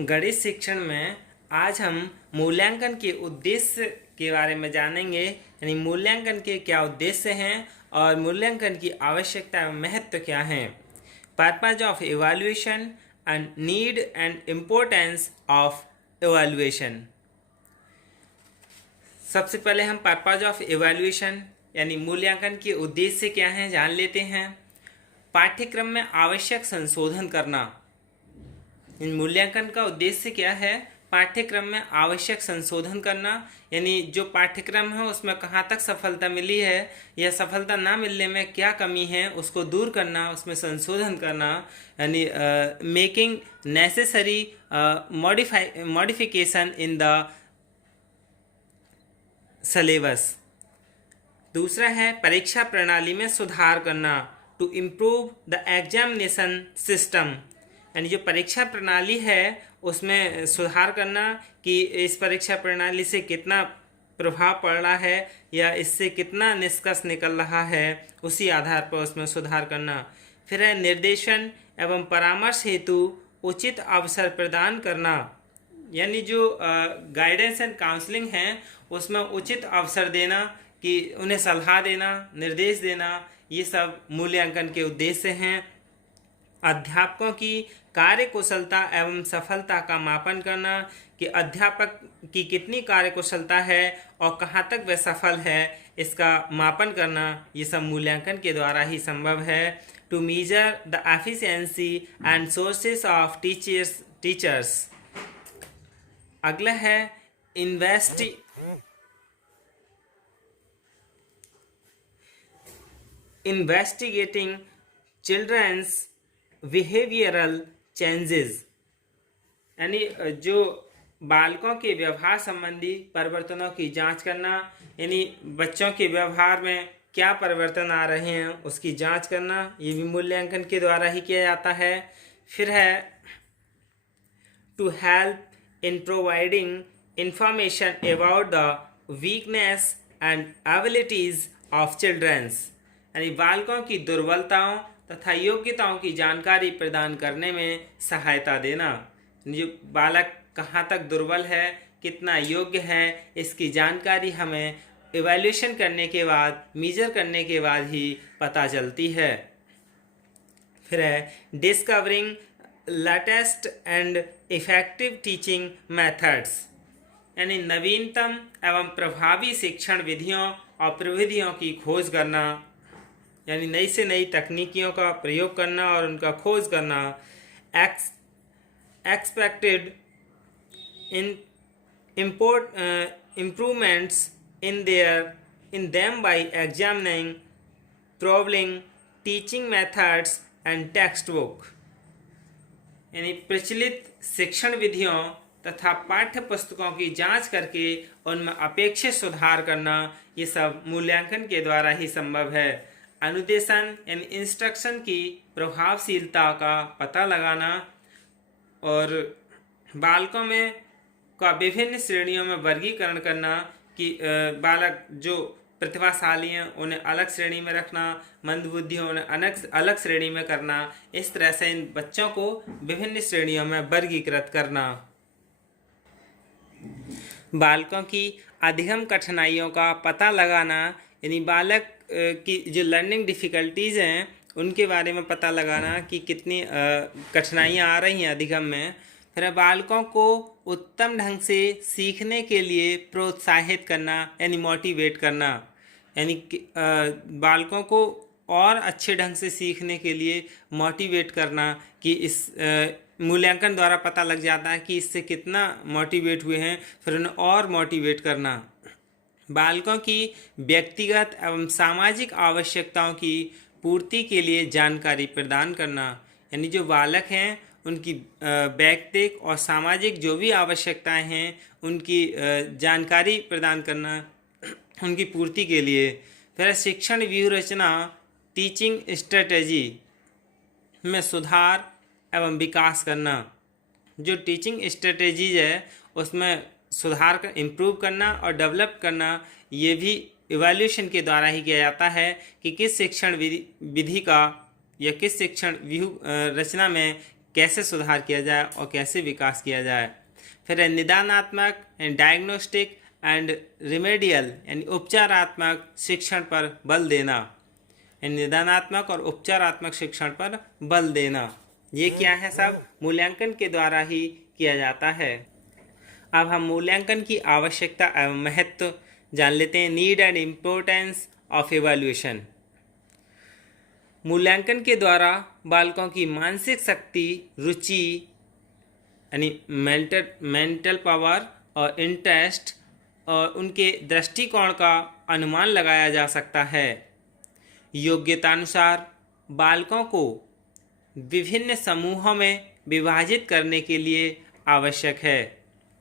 गणित शिक्षण में आज हम मूल्यांकन के उद्देश्य के बारे में जानेंगे। यानी मूल्यांकन के क्या उद्देश्य हैं और मूल्यांकन की आवश्यकता एवं महत्व क्या है। Purpose of evaluation and need and importance of evaluation. सबसे पहले हम पर्पज ऑफ इवैल्यूएशन यानी मूल्यांकन के उद्देश्य क्या हैं जान लेते हैं। पाठ्यक्रम में आवश्यक संशोधन करना। इन मूल्यांकन का उद्देश्य क्या है? पाठ्यक्रम में आवश्यक संशोधन करना, यानी जो पाठ्यक्रम है उसमें कहाँ तक सफलता मिली है या सफलता ना मिलने में क्या कमी है उसको दूर करना, उसमें संशोधन करना, यानी making necessary modification in the syllabus. दूसरा है परीक्षा प्रणाली में सुधार करना, to improve the examination system. यानी जो परीक्षा प्रणाली है उसमें सुधार करना कि इस परीक्षा प्रणाली से कितना प्रभाव पड़ रहा है या इससे कितना निष्कर्ष निकल रहा है, उसी आधार पर उसमें सुधार करना। फिर है निर्देशन एवं परामर्श हेतु उचित अवसर प्रदान करना, यानी जो गाइडेंस एंड काउंसलिंग है उसमें उचित अवसर देना कि उन्हें सलाह देना, निर्देश देना, ये सब मूल्यांकन के उद्देश्य हैं। अध्यापकों की कार्य कुशलता एवं सफलता का मापन करना कि अध्यापक की कितनी कार्य कुशलता है और कहाँ तक वह सफल है, इसका मापन करना, ये सब मूल्यांकन के द्वारा ही संभव है। To measure the efficiency and sources of teachers. अगला है इन्वेस्टिगेटिंग चिल्ड्रंस बिहेवियरल चेंजेस, यानी जो बालकों के व्यवहार संबंधी परिवर्तनों की जांच करना, यानी बच्चों के व्यवहार में क्या परिवर्तन आ रहे हैं उसकी जांच करना, ये भी मूल्यांकन के द्वारा ही किया जाता है। फिर है to help in providing information about the weakness and abilities of childrens, यानी बालकों की दुर्बलताओं तथा योग्यताओं की जानकारी प्रदान करने में सहायता देना। जो बालक कहाँ तक दुर्बल है, कितना योग्य है, इसकी जानकारी हमें इवैल्यूएशन करने के बाद, मेजर करने के बाद ही पता चलती है। फिर है discovering latest and effective teaching methods, यानी नवीनतम एवं प्रभावी शिक्षण विधियों और प्रविधियों की खोज करना, यानी नई से नई तकनीकियों का प्रयोग करना और उनका खोज करना। Expected improvements in them by examining prevailing teaching methods and text book, यानी प्रचलित शिक्षण विधियों तथा पाठ्य पुस्तकों की जांच करके उनमें अपेक्षित सुधार करना, ये सब मूल्यांकन के द्वारा ही संभव है। अनुदेशन यानी इंस्ट्रक्शन की प्रभावशीलता का पता लगाना और बालकों में का विभिन्न श्रेणियों में वर्गीकरण करना कि बालक जो प्रतिभाशाली हैं उन्हें अलग श्रेणी में रखना, मंदबुद्धि उन्हें अलग श्रेणी में करना, इस तरह से इन बच्चों को विभिन्न श्रेणियों में वर्गीकृत करना। बालकों की अधिगम कठिनाइयों का पता लगाना, यानी बालक की जो लर्निंग डिफ़िकल्टीज़ हैं उनके बारे में पता लगाना कि कितनी कठिनाइयाँ आ रही हैं अधिगम में। फिर बालकों को उत्तम ढंग से सीखने के लिए प्रोत्साहित करना, यानी मोटिवेट करना, यानी बालकों को और अच्छे ढंग से सीखने के लिए मोटिवेट करना कि इस मूल्यांकन द्वारा पता लग जाता है कि इससे कितना मोटिवेट हुए हैं, फिर उन्हें और मोटिवेट करना। बालकों की व्यक्तिगत एवं सामाजिक आवश्यकताओं की पूर्ति के लिए जानकारी प्रदान करना, यानी जो बालक हैं उनकी व्यक्तिगत और सामाजिक जो भी आवश्यकताएं हैं उनकी जानकारी प्रदान करना उनकी पूर्ति के लिए। फिर शिक्षण व्यूहरचना टीचिंग स्ट्रेटजी में सुधार एवं विकास करना, जो टीचिंग स्ट्रेटजीज है उसमें सुधार कर इम्प्रूव करना और डेवलप करना, ये भी इवैल्यूएशन के द्वारा ही किया जाता है कि किस शिक्षण विधि का या किस शिक्षण व्यूह रचना में कैसे सुधार किया जाए और कैसे विकास किया जाए। फिर है निदानात्मक एंड डायग्नोस्टिक एंड रिमेडियल यानी उपचारात्मक शिक्षण पर बल देना। निदानात्मक और उपचारात्मक शिक्षण पर बल देना, ये क्या है, सब मूल्यांकन के द्वारा ही किया जाता है। अब हम मूल्यांकन की आवश्यकता एवं महत्व जान लेते हैं। Need and importance of evaluation. मूल्यांकन के द्वारा बालकों की मानसिक शक्ति, रुचि यानी मेंटल पावर और इंटरेस्ट और उनके दृष्टिकोण का अनुमान लगाया जा सकता है। योग्यतानुसार बालकों को विभिन्न समूहों में विभाजित करने के लिए आवश्यक है,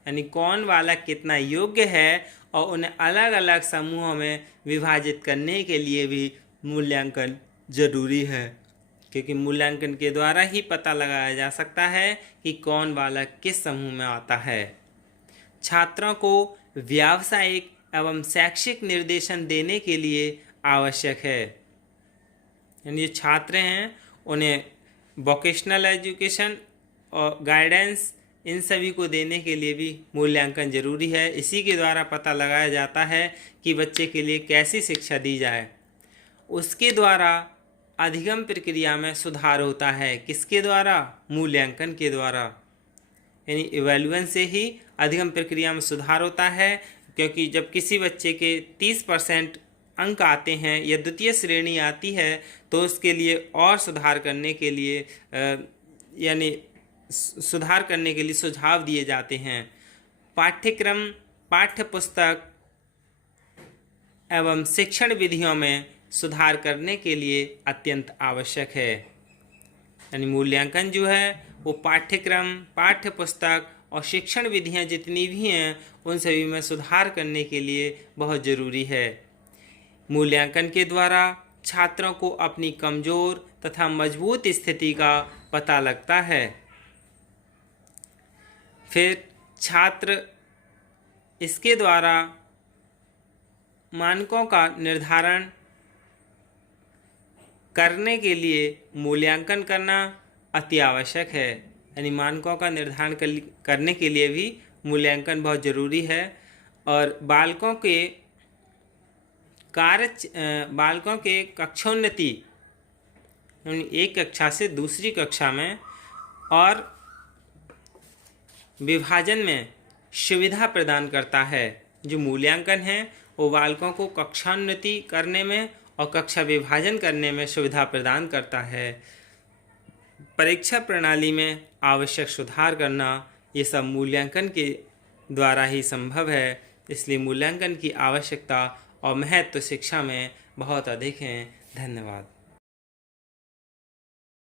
यानी कौन बालक कितना योग्य है और उन्हें अलग अलग समूहों में विभाजित करने के लिए भी मूल्यांकन जरूरी है, क्योंकि मूल्यांकन के द्वारा ही पता लगाया जा सकता है कि कौन बालक किस समूह में आता है। छात्रों को व्यावसायिक एवं शैक्षिक निर्देशन देने के लिए आवश्यक है, यानी जो छात्र हैं उन्हें वोकेशनल एजुकेशन और गाइडेंस इन सभी को देने के लिए भी मूल्यांकन जरूरी है। इसी के द्वारा पता लगाया जाता है कि बच्चे के लिए कैसी शिक्षा दी जाए। उसके द्वारा अधिगम प्रक्रिया में सुधार होता है। किसके द्वारा? मूल्यांकन के द्वारा, यानी इवैल्यूएशन से ही अधिगम प्रक्रिया में सुधार होता है, क्योंकि जब किसी बच्चे के 30% अंक आते हैं या द्वितीय श्रेणी आती है तो उसके लिए और सुधार करने के लिए सुझाव दिए जाते हैं। पाठ्यक्रम, पाठ्य पुस्तक एवं शिक्षण विधियों में सुधार करने के लिए अत्यंत आवश्यक है। यानी मूल्यांकन जो है वो पाठ्यक्रम, पाठ्य पुस्तक और शिक्षण विधियां जितनी भी हैं उन सभी में सुधार करने के लिए बहुत ज़रूरी है। मूल्यांकन के द्वारा छात्रों को अपनी कमज़ोर तथा मजबूत स्थिति का पता लगता है। फिर छात्र इसके द्वारा मानकों का निर्धारण करने के लिए मूल्यांकन करना अति आवश्यक है, यानी मानकों का निर्धारण करने के लिए भी मूल्यांकन बहुत ज़रूरी है। और बालकों के कक्षोन्नति, एक कक्षा से दूसरी कक्षा में और विभाजन में सुविधा प्रदान करता है। जो मूल्यांकन है वो बालकों को कक्षान्नति करने में और कक्षा विभाजन करने में सुविधा प्रदान करता है। परीक्षा प्रणाली में आवश्यक सुधार करना, ये सब मूल्यांकन के द्वारा ही संभव है। इसलिए मूल्यांकन की आवश्यकता और महत्व शिक्षा में बहुत अधिक हैं। धन्यवाद।